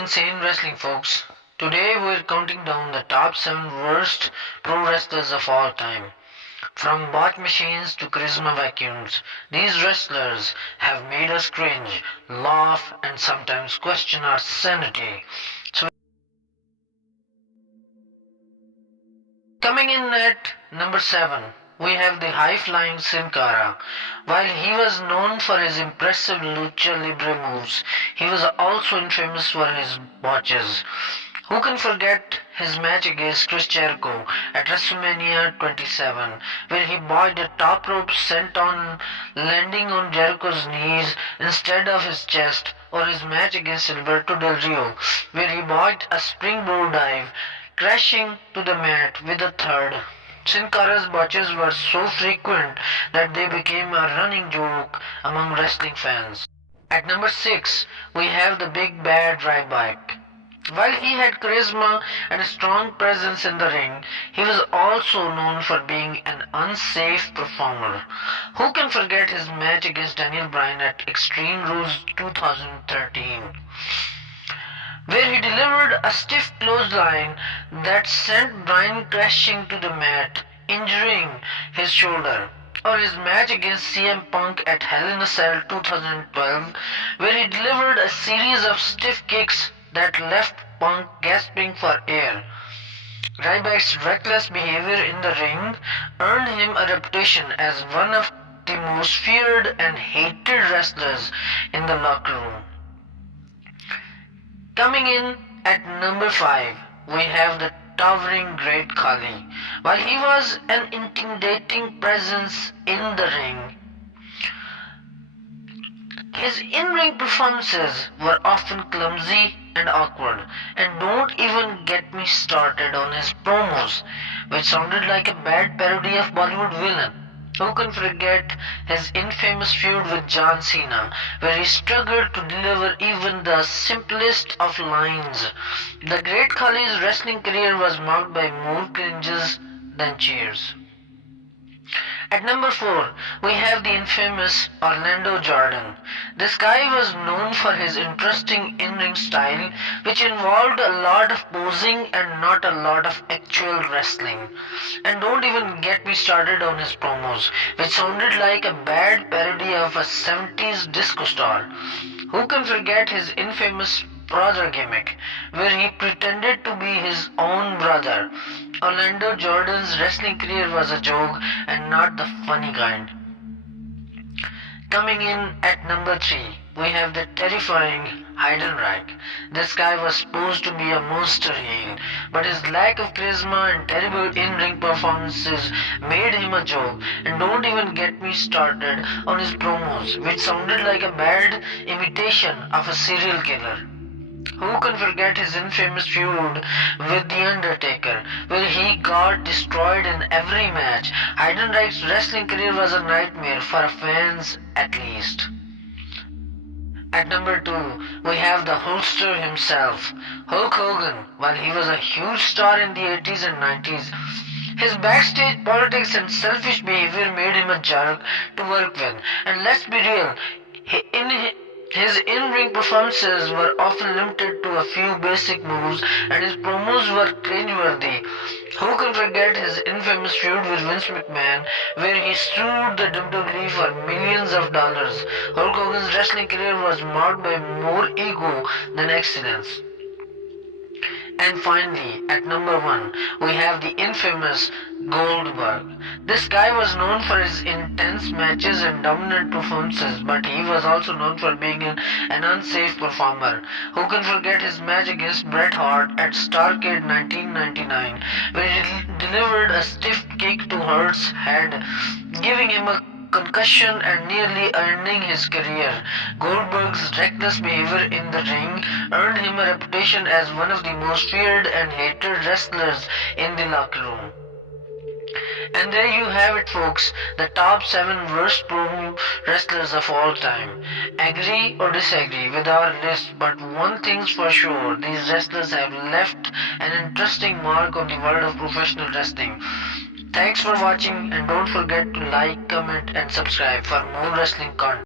Insane Wrestling, folks. Today we're counting down the top 7 worst pro wrestlers of all time. From botch machines to charisma vacuums, these wrestlers have made us cringe, laugh, and sometimes question our sanity. So, coming in at number 7, we have the high-flying Sin Cara. While he was known for his impressive lucha libre moves, he was also infamous for his botches. Who can forget his match against Chris Jericho at WrestleMania 27, where he botched a top rope senton landing on Jericho's knees instead of his chest, or his match against Alberto Del Rio, where he botched a springboard dive, crashing to the mat with a third. Sin Cara's botches were so frequent that they became a running joke among wrestling fans. At number 6, we have the big bad Ryback. While he had charisma and a strong presence in the ring, he was also known for being an unsafe performer. Who can forget his match against Daniel Bryan at Extreme Rules 2013? Where he delivered a stiff clothesline that sent Bryan crashing to the mat, injuring his shoulder. Or his match against CM Punk at Hell in a Cell 2012, where he delivered a series of stiff kicks that left Punk gasping for air. Ryback's reckless behavior in the ring earned him a reputation as one of the most feared and hated wrestlers in the locker room. Coming in at number 5, we have the towering Great Khali. While he was an intimidating presence in the ring, his in-ring performances were often clumsy and awkward, and don't even get me started on his promos, which sounded like a bad parody of Bollywood villain. Who can forget his infamous feud with John Cena, where he struggled to deliver even the simplest of lines? The Great Khali's wrestling career was marked by more cringes than cheers. At number 4, we have the infamous Orlando Jordan. This guy was known for his interesting in-ring style, which involved a lot of posing and not a lot of actual wrestling. And don't even get me started on his promos, which sounded like a bad parody of a 70s disco star. Who can forget his infamous brother gimmick, where he pretended to be his own brother? Orlando Jordan's wrestling career was a joke and not the funny kind. Coming in at number 3, we have the terrifying Heidenreich. This guy was supposed to be a monster heel, but his lack of charisma and terrible in-ring performances made him a joke. And don't even get me started on his promos, which sounded like a bad imitation of a serial killer. Who can forget his infamous feud with The Undertaker, where he got destroyed in every match? Heidenreich's wrestling career was a nightmare for fans at least. At number 2, we have the Hulkster himself, Hulk Hogan. While he was a huge star in the 80s and 90s, his backstage politics and selfish behavior made him a jerk to work with. And let's be real, his in-ring performances were often limited to a few basic moves, and his promos were cringeworthy. Who can forget his infamous feud with Vince McMahon, where he sued the WWE for millions of dollars? Hulk Hogan's wrestling career was marked by more ego than excellence. And finally, at number 1, we have the infamous Goldberg. This guy was known for his intense matches and dominant performances, but he was also known for being an unsafe performer. Who can forget his match against Bret Hart at Starrcade 1999, where he delivered a stiff kick to Hart's head, giving him a concussion and nearly ending his career. Goldberg's reckless behavior in the ring earned him a reputation as one of the most feared and hated wrestlers in the locker room. And there you have it, folks, the top 7 worst pro wrestlers of all time. Agree or disagree with our list, but one thing's for sure, these wrestlers have left an interesting mark on the world of professional wrestling. Thanks for watching, and don't forget to like, comment and subscribe for more wrestling content.